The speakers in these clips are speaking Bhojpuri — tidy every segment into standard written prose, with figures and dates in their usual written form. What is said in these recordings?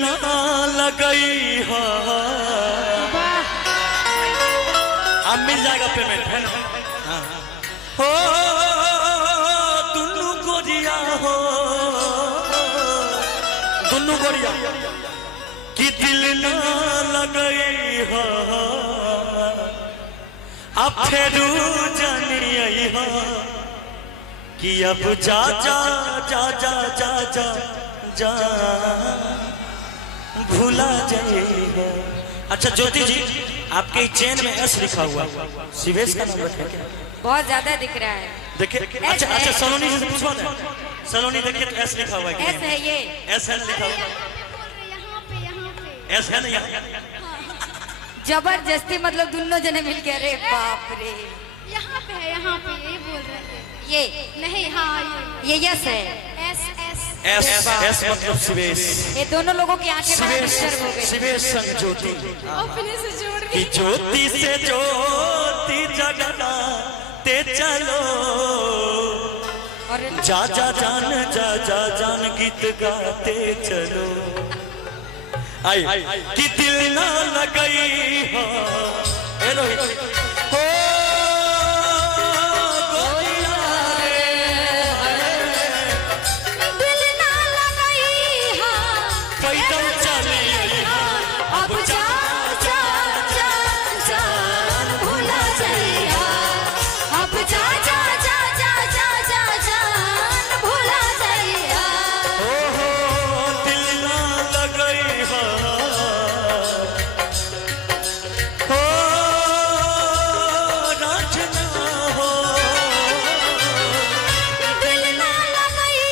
ना लगई हो। अब मिल जाएगा पेमेंट है ना। हो दुनू गोरिया हो, दुनू गोरिया कि दिल ना लगई हो। अब फेरू जानी आई हो कि अब जा जा जा जा जा जा जा भूला जाएगा। अच्छा ज्योति जी, आपके चेन में एस लिखा हुआ है, शिवेश का नंबर है क्या? बहुत ज्यादा दिख रहा है। देखिए अच्छा अच्छा सलोनी जी से पूछवा दे। सलोनी देखिए तो एस लिखा हुआ है। एस है ये, एस है लिखा हुआ है। एस है ना यहाँ। जबरदस्ती मतलब दोनों जने मिलके। अरे बाप रे, यहाँ पे है, यहाँ पे ये बोल रहे थे। ये नहीं, हाँ ये यस है। एस एस एस एस मतलब शिवेश। ये दोनों लोगों की आंखें बड़ा शिवेश डिस्टर्ब हो गई। शिवेश संग ज्योति अपने से जोड़ कि ज्योति से ज्योति जगना ते चलो। और जा जा जान गीत गाते चलो। आई कि दिल ना लगई हो। ए रोहित हो गोरिया रे, दिल ना लगाई हो, पैदल चली अब जा जा जा जान भूला जाइया। अब जा जा जा जा जा जा जान भूला जाइया। हो दिल ना लगई हो। हो राजना हो, दिल ना लगाई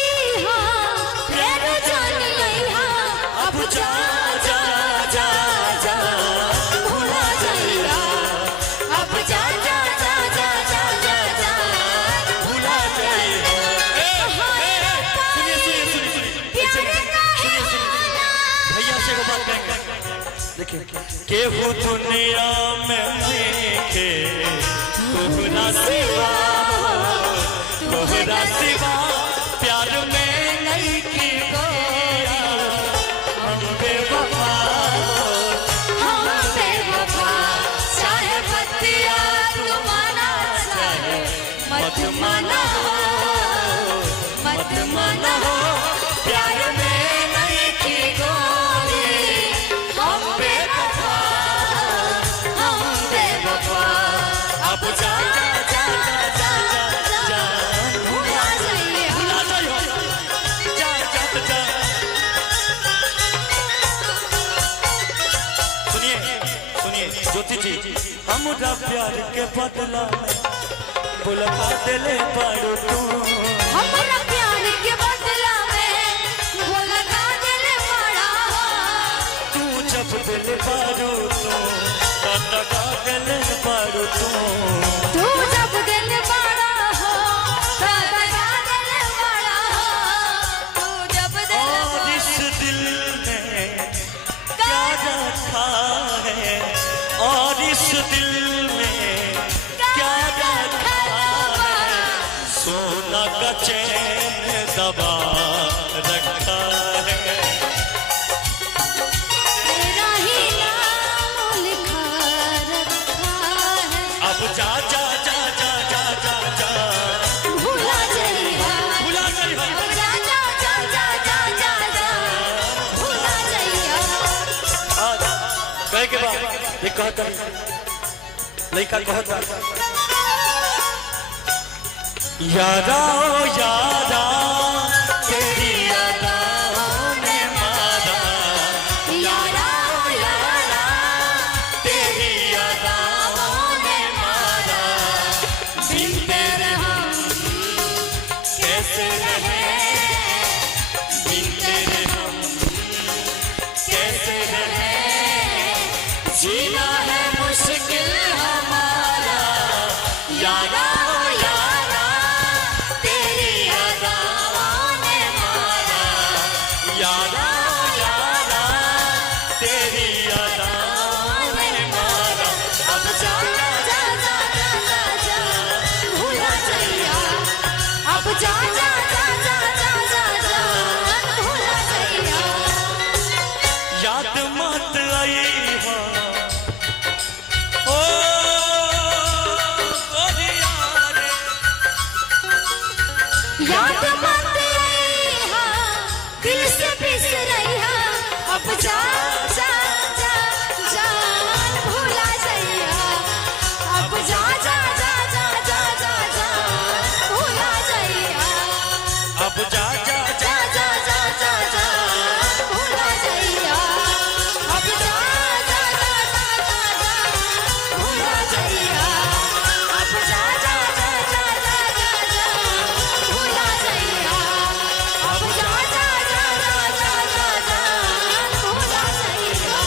हो, फिर जानी आई हो। अब जा जा जा जा भूला जाइया। अब जा जा जा जा जा जा जान भूला जाइया। सुनिए सुनिए सुनिए सुनिए भैया से एक बात कहेंगे। देखिए केहू दुनिया में देखे तोहरा सिवा, तोहरा सिवा प्यार में नहीं की गोया। हम बेवफा हम बेवफा, चाहे बतिया तू माना चाहे मत माना हो, मत माना हो। प्यार में नहीं की गोली। हम बेवफा, हम बेवफा। अब जा जा जा जा जा भूला जाइए। भुला जाइयो। जा जा जा। सुनिए सुनिए ज्योति जी, हमरा प्यार के बदला भुला दिले पारो तू। हमारा प्यार के बदला में वो लगा दिल बड़ा हो। तू जब दिल पारो तो लगा दिल पारो तू। तू जब दिल बड़ा हो तो लगा दिल बड़ा हो। तू जब दिल और इस दिल में क्या रखा है, और इस दिल में क्या रखा है। सोना का चैन दबा रखा है। तेरा ही नाम लिखा रखा है। अब जा जा जा जा जा जा जा भूला जाइया। भुला जाइयो। अब जा जा जा जा जा जा जा भूला जाइया। कहे के बाद ये कहता लड़का कहता यारा ओ यारा तेरी यादाओं ने मारा। यारा ओ यारा तेरी यादाओं ने मारा। बिन तेरे हम कैसे रहे, बिन तेरे हम कैसे रहे। जीना है मुश्किल हमारा। यारा ओ यारा तेरी यादाओं याद मत आई हो ओ गोरिया रे याद मत आई हाँ दिल से बिसरई हाँ अब जा जा जा जान भूला जाइया अब जा जा जा जा जा जा जान भूला जाइया अब जा जा जा जा जा जा जान भूला जाइया अब जा जा जा जा जा जान भूला जाइया अब जा जा जा जा जा जा जान भूला जाइया अब जा जा जा जा जा जा जान भूला जाइया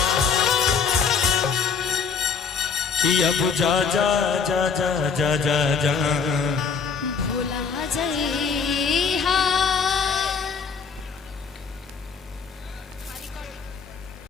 कि अब जा जा जा जा जा जा जा